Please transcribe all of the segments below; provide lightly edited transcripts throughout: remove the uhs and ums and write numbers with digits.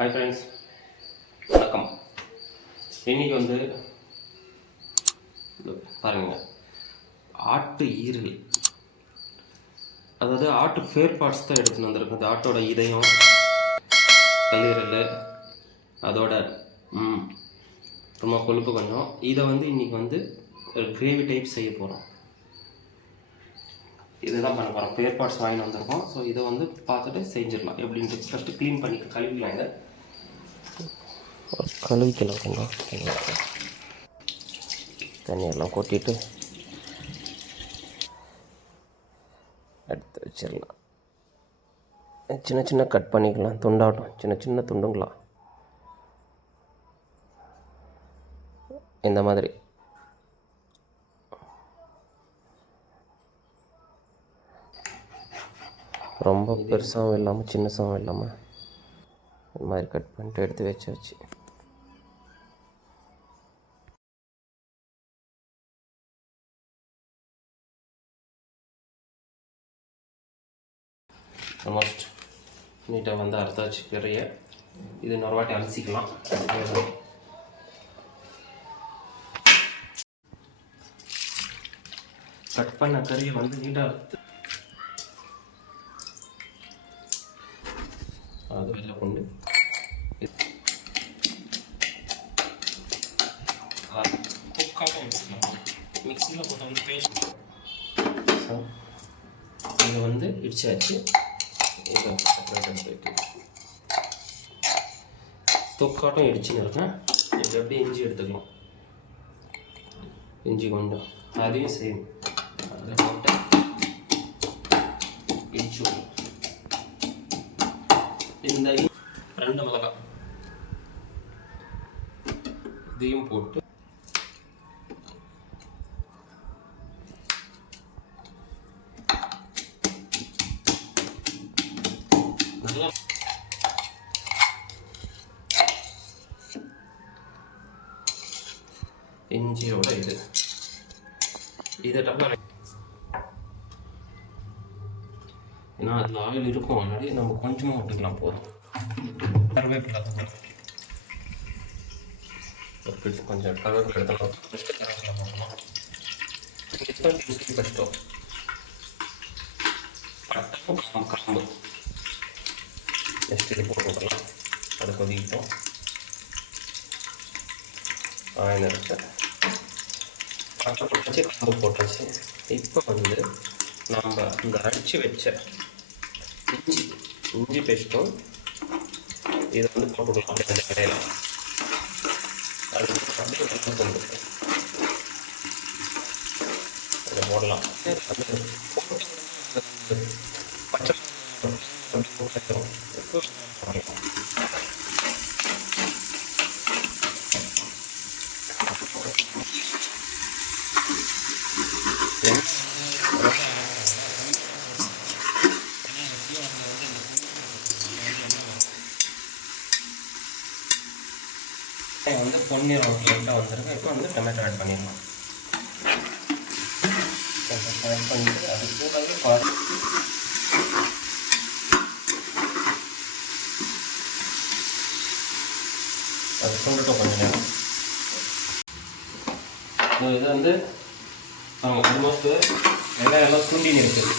Hi friends, வணக்கம். இன்றைக்கி வந்து பாருங்கள், ஆட்டு ஈரல், அதாவது ஆட்டு ஃபேர் பார்ட்ஸ் தான் எடுத்துன்னு வந்திருக்கு. இந்த ஆட்டோட இதயம், கல்லீரல், அதோட ரொம்ப கொழுப்பு கொஞ்சம். இதை வந்து இன்றைக்கி வந்து கிரேவி டைப் செய்ய போகிறோம். இதுதான் பண்ண போகிறோம். ஃபேர் பார்ட்ஸ் வாங்கி வந்திருக்கோம். ஸோ இதை வந்து பார்த்துட்டு செஞ்சிடலாம். எப்படின்ட்டு ஃபஸ்ட்டு க்ளீன் பண்ணி கழுவிக்கலாங்க. கழுவிக்கலாம் கொஞ்சம் தண்ணியெல்லாம் கொட்டிட்டு எடுத்து வச்சிடலாம். சின்ன சின்ன கட் பண்ணிக்கலாம், துண்டாட்டம், சின்ன சின்ன துண்டுங்களாம் இந்த மாதிரி. ரொம்ப பெருசாகவும் இல்லாமல் சின்னசாகவும் இல்லாமல் இந்த மாதிரி கட் பண்ணிட்டு எடுத்து வச்சாச்சு. ஆல்மோஸ்ட் நீட்டாக வந்து அறுத்தாச்சு கறியை. இது இன்னொரு வாட்டி அலசிக்கலாம். கட் பண்ண கறியை வந்து நீட்டாக அறுத்து அது வெளில கொண்டு குக்காக மிக்சியில் போட்டு வந்து பேஸ்ட். ஸோ இதை வந்து இடிச்சாச்சு. இதை செப்பரேட்டாக போயிட்டு தொக்காட்டம் இடிச்சுன்னு இருக்கேன். இது எப்படி இஞ்சி எடுத்துக்கலாம். இஞ்சி கொண்டு அதையும் செய்யும் அதில் போட்டு இடிச்சு இந்த 2 மிளகாய் இதையும் போட்டு நல்லா இஞ்சியோட இதை டம்ளர், ஏன்னா அதில் ஆயில் இருக்கும் ஆல்ரெடி. நம்ம கொஞ்சமாக விட்டுக்கலாம் போதும். கருவேப்பிலை கொஞ்சம் கருவேப்பிலை எடுத்துக்கலாம். ஃபஸ்ட்டு கருவேப்பிலை போடணும். கஷ்டம் பட்டம் காம்பு நெக்ஸ்ட் இது போட்டுக்கலாம். அது கொதிக்கிட்டோம். ஆயில் எடுத்து பட்டை போட்டாச்சு, காம்பு போட்டாச்சு. இப்போ வந்து நம்ம இந்த அடித்து வச்ச இஞ்சி பேஸ்ட்டும் இதை வந்து போட்டுக்கலாம். அந்த கடையில் அது கொண்டு அதை போடலாம். பச்சை வந்து பொன்னிறம் லைட்டாக வந்துருக்கு. இப்போ வந்து டொமேட்டோ ஆட் பண்ணிடலாம். ஆட் பண்ணிட்டு அது கூடவே அது கொண்டுட்டோம் கொஞ்சம் நேரம். இது வந்து ஆல்மோஸ்ட் வெங்காயம் எல்லாம் சுண்டின்னு இருக்குது.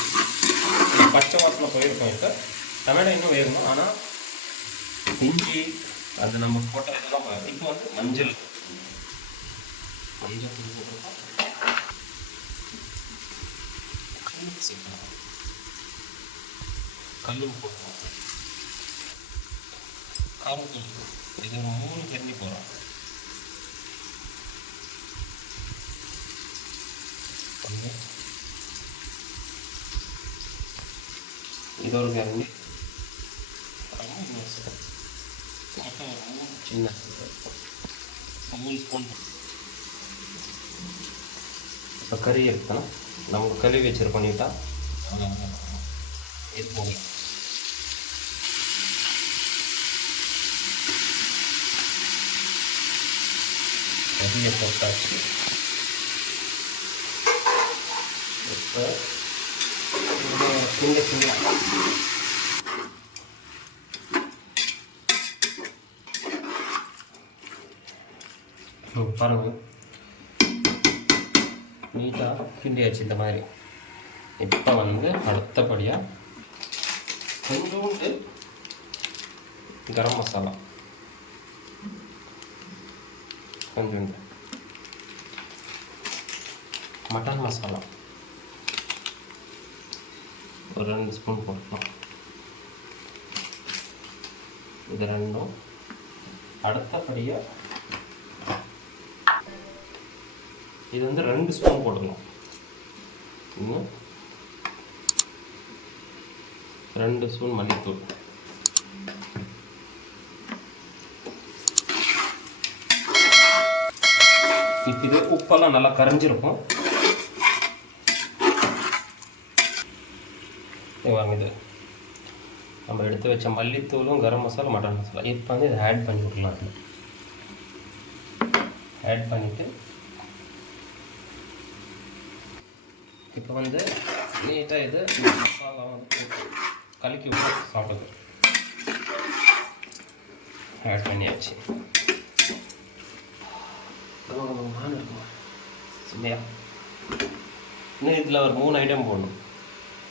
பச்சை வாசனை போயிருக்கோம். இப்போ டொமேட்டோ இன்னும் வேகணும். ஆனால் இஞ்சி அது நம்ம போட்ட இதெல்லாம் இப்போ வந்து மஞ்சள் போட்டுருக்கோம். கல்லூர் போட்டுருவோம். காரத்தூள் இது 3 கரண்டி போடுறோம். இது ஒரு கரண்டி, மொத்தம் 3 சின்ன 3 ஸ்பூன். இப்போ கறி எடுத்தோம். நம்ம கழுவி வச்சிருக்கோம் நீட்டாக. இது போடலாம். கறியை போட்டாச்சு. இப்போ சின்ன பாருங்கள், நீட்டாக கிண்டியாச்சு இந்த மாதிரி. இப்போ வந்து அடுத்தபடியாக கொஞ்சோண்டு கரம் மசாலா, கொஞ்சோண்டு மட்டன் மசாலா ஒரு 2 ஸ்பூன் போட்டுக்கலாம். இது ரெண்டும் அடுத்தபடியாக இது வந்து 2 ஸ்பூன் போட்டுக்கலாம். இன்னும் 2 ஸ்பூன் மல்லித்தூள், இப்போ இது உப்பெல்லாம் நல்லா கரைஞ்சிருக்கும். வாங்க, இது நம்ம எடுத்து வச்ச மல்லித்தூளும் கரம் மசாலா மட்டன் மசாலா இப்போ வந்து இதை ஆட் பண்ணி விடலாம். அதில் ஆட் பண்ணிவிட்டு இப்போ வந்து நீட்டாக இது மசாலா வந்து கலக்கி விட்டு சாப்பிடுது. ஆட் பண்ணியாச்சு. மான் இருக்கும் செம்மையாக. இன்னும் இதில் ஒரு 3 ஐட்டம் போடணும்.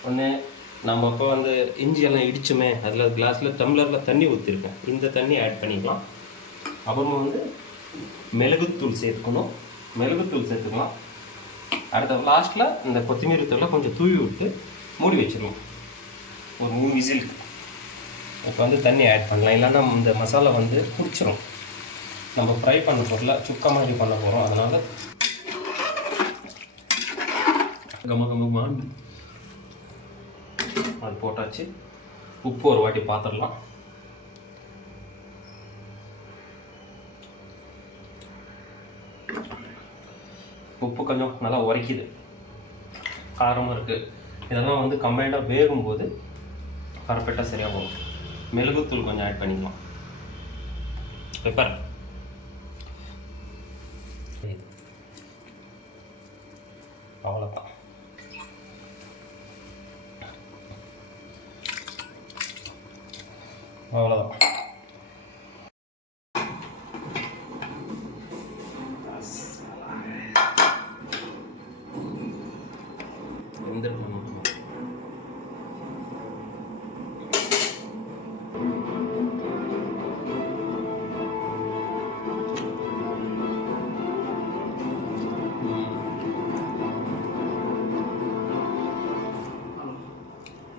ஒன்று, நம்ம அப்போ வந்து இஞ்சியெல்லாம் இடிச்சுமே, அதில் கிளாஸில் டம்ளரில் தண்ணி ஊற்றிருக்கேன். இந்த தண்ணி ஆட் பண்ணிக்கலாம். அப்புறமா வந்து மிளகுத்தூள் சேர்த்துக்கணும். மிளகுத்தூள் சேர்த்துக்கலாம். அடுத்த லாஸ்ட்டில் இந்த கொத்தமல்லி தூளை கொஞ்சம் தூவி விட்டு மூடி வச்சிடலாம் ஒரு 3 விசிலுக்கு. இப்போ வந்து தண்ணி ஆட் பண்ணலாம், இல்லைன்னா இந்த மசாலா வந்து குடிச்சிடும். நம்ம ஃப்ரை பண்ண பொருளை சுக்கா மாதிரி பண்ண போகிறோம். அதனால் கமகமான அது போட்டாச்சு. உப்பு ஒரு வாட்டி பார்த்துடலாம். உப்பு கொஞ்சம் நல்லா உரைக்குது, காரமாக இருக்குது. இதெல்லாம் வந்து கம்பைண்டாக வேகும்போது பர்ஃபெக்டாக சரியாக போகும். மிளகுத்தூள் கொஞ்சம் ஆட் பண்ணிக்கலாம். பெப்பர் அவ்வளோதான். அவ்வளோதான்.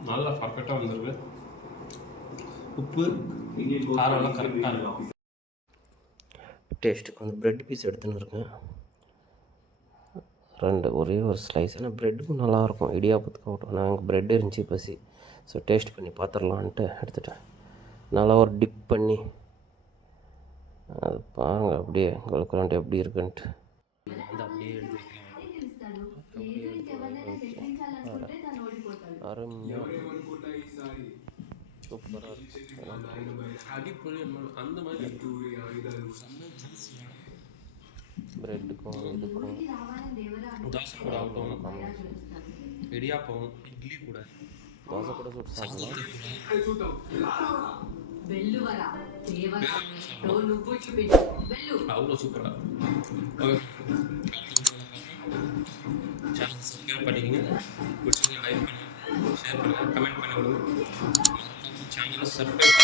நல்லா பர்ஃபெக்டாக வந்துருக்கு. உப்பு காரம்லாம் கரெக்டாக இருக்கும். டேஸ்ட்டுக்கு வந்து ப்ரெட் பீஸ் எடுத்துன்னு இருக்கேன். ஒரே ஒரு ஸ்லைஸ். ஆனால் ப்ரெட்டுக்கும் நல்லாயிருக்கும், இடியாப்பத்துக்கு ஆகட்டும். நான் எனக்கு ப்ரெட் இருந்துச்சு பசி, ஸோ டேஸ்ட் பண்ணி பார்த்துடலான்ட்டு எடுத்துட்டேன். நல்லா ஒரு டிப் பண்ணி அது பாருங்கள், அப்படியே உங்களுக்கு எப்படி இருக்குன்ட்டு. வந்து அப்படியே எடுத்து அருமையாக சூப்பராக இருக்கும். அடிப்பொழி அந்த மாதிரி ப்ரெட்டுக்கும் இதுக்கும் தோசை கூட ஆகட்டும், இடியாப்பம், இட்லி கூட, தோசை கூட சுட்டு சாப்பிடலாம். அவ்வளோ சூப்பராக. சேனல் சப்ஸ்கிரைப் பண்ணிக்கங்க, பிடிச்சிங்க லைக் பண்ணுங்கள், ஷேர் பண்ணுங்கள், கமெண்ட் பண்ணி விடுங்க. சேனலை சப்ஸ்கிரைப்